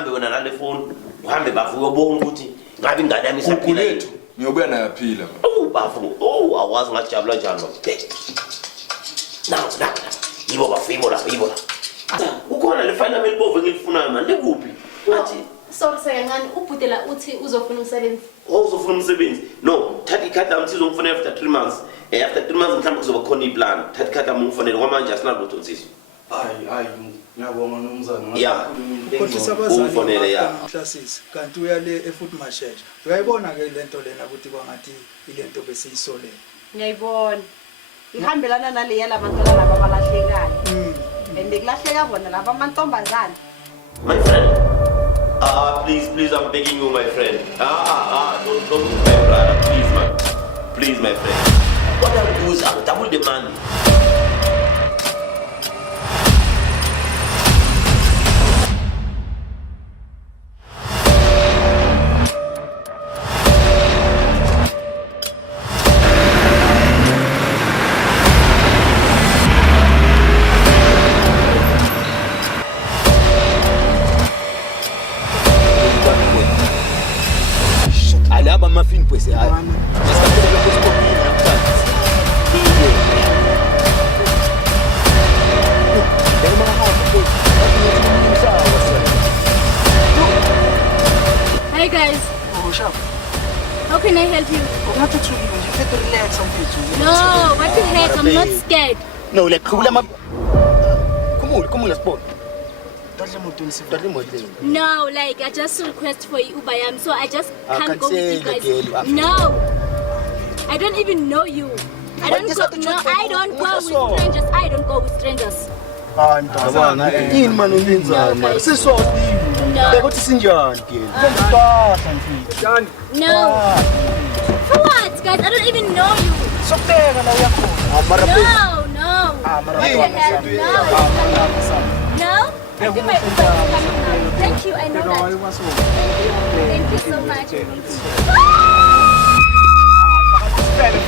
uhambe wena nale phone uhambe bavuka ubone ukuthi ngabe ingane yami isaphila lethu ngiyobuya nayo yaphila bavu awazi ngajabula njani now yibo bafimo la ukhona le final elibove ngilifunayo manje likuphi athi sorry sayangani ubhudela uthi uzofuna umsebenzi uzofuna umsebenzi no thatha ikhadi lami sizongifuna after 3 months after 3 months mhlawumbe kuzoba khona iplan thatha ikhadi lami ngifonele kwamanje asinalutho nsizwe hayi ngiyabonga nomzana yeah kodwa sabazali ufonele ya classes kanti uyale efoot mashesha uyayibona ke lento lena ukuthi kwangathi ilento bese isolele ngiyayibona ihambelana nale yalabantu laba abalahlekayo kulahleka bona laba amantombazana my friend please I'm begging you my friend don't my brother please my friend what I'll do is I'll double the money. Alaba muffin pues ay. Hi guys. Oh sharp. How can I help you? You have to relax on you. No, what the heck? I'm not scared. No, like come on, sport. No, like I just request for Uber, so I just can't go with you guys. No, I don't even know you. I don't go. No, I don't go with strangers. I don't go with strangers. Yini manje uyenzani? Sisodile. Bekuthi sinjani ke? No. For what, guys? I don't even know you. Sokuteka la uyakhona. No. No. I think my Uber is coming now. Thank you. I know that. Thank you so much. Spera,